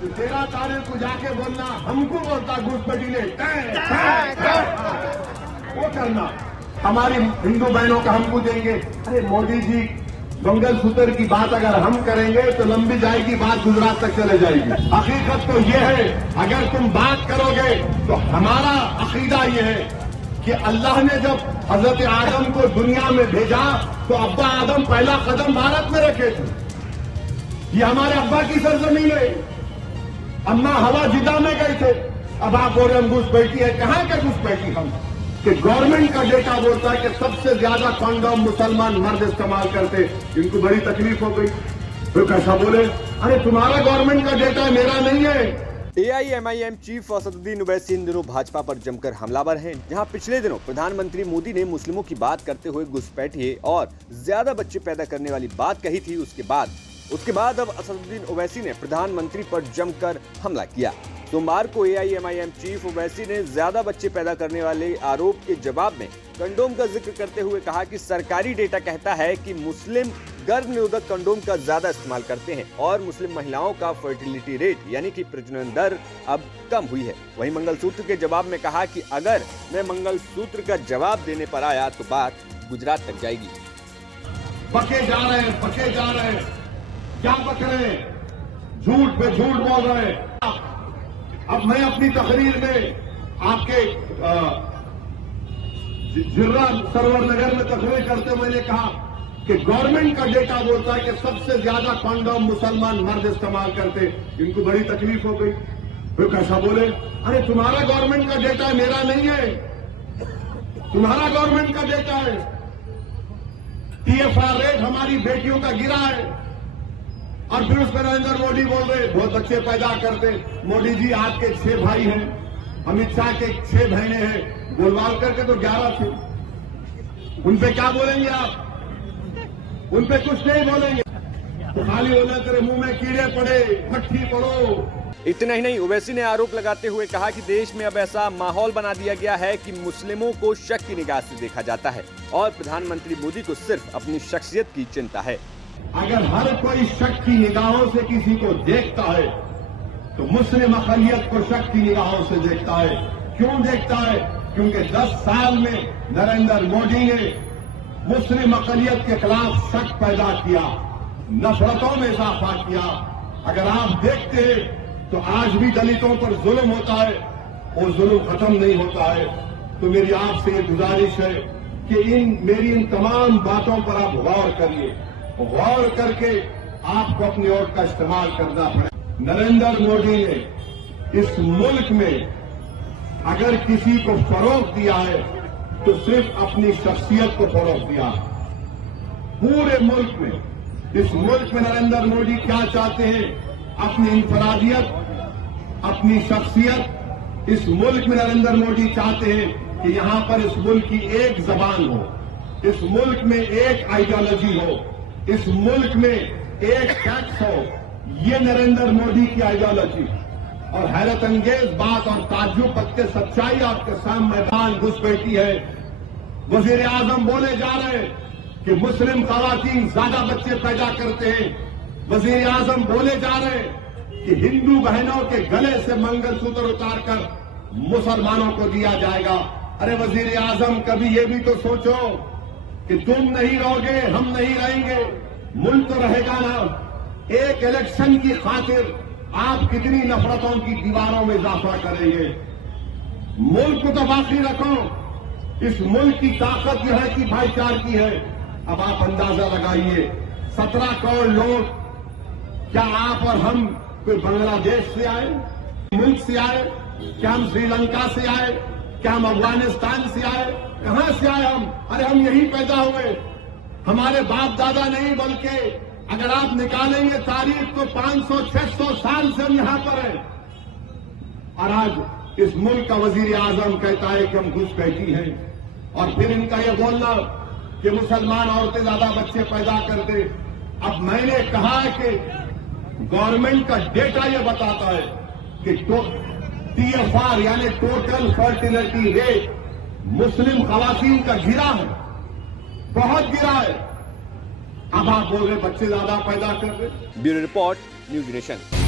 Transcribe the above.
13 तारीख को जाके बोलना हमको बोलता घुसपैठी ने वो करना हमारी हिंदू बहनों का हमको देंगे। अरे मोदी जी मंगलसूत्र की बात अगर हम करेंगे तो लंबी जाएगी, बात गुजरात तक चले जाएगी। हकीकत तो ये है, अगर तुम बात करोगे तो हमारा अकीदा ये है कि अल्लाह ने जब हजरत आदम को दुनिया में भेजा तो अब्बा आदम पहला कदम भारत में रखे थे। ये हमारे अब्बा की सरजमीन है। अम्मा हवा जिदा में गए थे। अब आप बोल रहे हम घुसपैठी है, कहां के घुसपैठी हम? कि गवर्नमेंट का डेटा बोलता है कि सबसे ज्यादा कॉन्डोम मुसलमान मर्द इस्तेमाल करते। इनको बड़ी तकलीफ हो गई। तो कैसा बोले, अरे तुम्हारा गवर्नमेंट का डेटा है, मेरा नहीं है। AIMIM चीफ असदुद्दीन ओवैसी इन दिनों भाजपा पर जमकर हमलावर हैं, जहां पिछले दिनों प्रधानमंत्री मोदी ने मुस्लिमों की बात करते हुए घुसपैठिए और ज्यादा बच्चे पैदा करने वाली बात कही थी। उसके बाद अब असदुद्दीन ओवैसी ने प्रधानमंत्री पर जमकर हमला किया। सोमवार को AIMIM चीफ ओवैसी ने ज्यादा बच्चे पैदा करने वाले आरोप के जवाब में कंडोम का जिक्र करते हुए कहा कि सरकारी डेटा कहता है कि मुस्लिम गर्भ निरोधक कंडोम का ज्यादा इस्तेमाल करते हैं और मुस्लिम महिलाओं का फर्टिलिटी रेट यानी कि प्रजनन दर अब कम हुई है। वहीं मंगलसूत्र के जवाब में कहा कि अगर मैं मंगलसूत्र का जवाब देने पर आया तो बात गुजरात तक जाएगी। पके जा रहे हैं, क्या पक रहे हैं? झूठ पे झूठ बोल रहे हैं। अब मैं अपनी तकरीर में आपके जिर्रा सरोवर नगर में तकरीर करते हुए मैंने कहा कि गवर्नमेंट का डेटा बोलता है कि सबसे ज्यादा कॉन्डोम मुसलमान मर्द इस्तेमाल करते। इनको बड़ी तकलीफ हो गई। तो कैसा बोले, अरे तुम्हारा गवर्नमेंट का डेटा है, मेरा नहीं है। तुम्हारा गवर्नमेंट का डेटा है। TFR रेट हमारी बेटियों का गिरा है और फिर उस पर नरेंद्र मोदी बोल रहे बहुत बच्चे पैदा करते। मोदी जी आपके 6 भाई हैं, अमित शाह के 6 बहनें हैं, गोलवाल करके तो 11 थे। उन पे क्या बोलेंगे आप? उन पे कुछ नहीं बोलेंगे। तो खाली बोलना तेरे मुंह में कीड़े पड़े, मट्ठी पड़ो। इतना ही नहीं, ओवैसी ने आरोप लगाते हुए कहा कि देश में अब ऐसा माहौल बना दिया गया है कि मुस्लिमों को शक की निगाह से देखा जाता है और प्रधानमंत्री मोदी को सिर्फ अपनी शख्सियत की चिंता है। अगर हर कोई शक की निगाहों से किसी को देखता है तो मुस्लिम अक़लियत को शक की निगाहों से देखता है। क्यों देखता है? क्योंकि 10 साल में नरेंद्र मोदी ने मुस्लिम अक़लियत के खिलाफ शक पैदा किया, नफरतों में इजाफा किया। अगर आप देखते हैं तो आज भी दलितों पर जुल्म होता है और जुल्म खत्म नहीं होता है। तो मेरी आपसे ये गुजारिश है कि मेरी इन तमाम बातों पर आप गौर करिए। गौर करके आपको अपनी वोट का इस्तेमाल करना पड़ेगा। नरेंद्र मोदी ने इस मुल्क में अगर किसी को फरोग दिया है तो सिर्फ अपनी शख्सियत को फरोग दिया। पूरे मुल्क में, इस मुल्क में नरेंद्र मोदी क्या चाहते हैं? अपनी इंफरादियत, अपनी शख्सियत। इस मुल्क में नरेंद्र मोदी चाहते हैं कि यहां पर इस मुल्क की एक जबान हो, इस मुल्क में एक आइडियोलॉजी हो, इस मुल्क में एक टैक्स हो। ये नरेंद्र मोदी की आइडियोलॉजी और हैरत अंगेज बात और ताज्जुब पत्ते सच्चाई आपके सामने मैदान घुसपैठी है। वजीर आजम बोले जा रहे हैं कि मुस्लिम खवातीन ज्यादा बच्चे पैदा करते हैं। वजीर आजम बोले जा रहे हैं कि हिंदू बहनों के गले से मंगलसूत्र उतारकर मुसलमानों को दिया जाएगा। अरे वजीर आजम, कभी ये भी तो सोचो कि तुम नहीं रहोगे, हम नहीं रहेंगे, मुल्क तो रहेगा ना। एक इलेक्शन की खातिर आप कितनी नफरतों की दीवारों में इजाफा करेंगे? मुल्क को तो बाकी रखो। इस मुल्क की ताकत यह है कि भाईचार की है। अब आप अंदाजा लगाइए, 17 करोड़ लोग, क्या आप और हम कोई बांग्लादेश से आए, मुल्क से आए? क्या हम श्रीलंका से आए? क्या हम अफगानिस्तान से आए? कहां से आए हम? अरे हम यहीं पैदा हुए। हमारे बाप दादा नहीं, बल्कि अगर आप निकालेंगे तारीख तो 500-600 साल से हम यहां पर हैं। और आज इस मुल्क का वजीर आजम कहता है कि हम घुसपैठी हैं। और फिर इनका यह बोलना कि मुसलमान औरतें ज्यादा बच्चे पैदा करते। अब मैंने कहा है कि गवर्नमेंट का डेटा यह बताता है कि TFR यानी टोटल फर्टिलिटी रेट मुस्लिम खवातीन का गिरा है, बहुत गिरा है। अब आप बोल रहे बच्चे ज्यादा पैदा कर रहे। Bureau report, news nation.